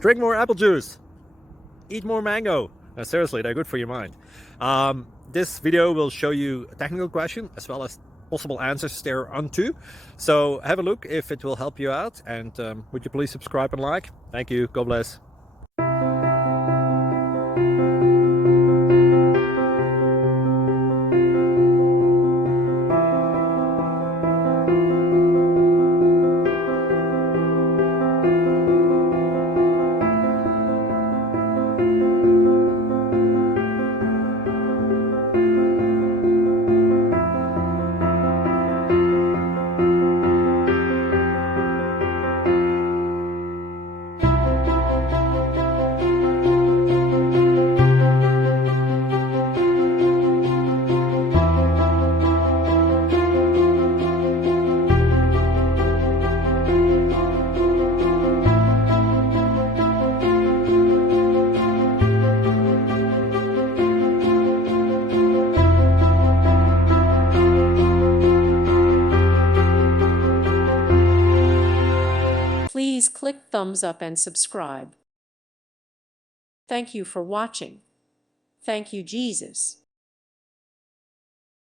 Drink more apple juice. Eat more mango. No, seriously, they're good for your mind. This video will show you a technical question as well as possible answers thereunto. So have a look if it will help you out, and would you please subscribe and like? Thank you. God bless. Please click thumbs up and subscribe. Thank you for watching. Thank you, Jesus.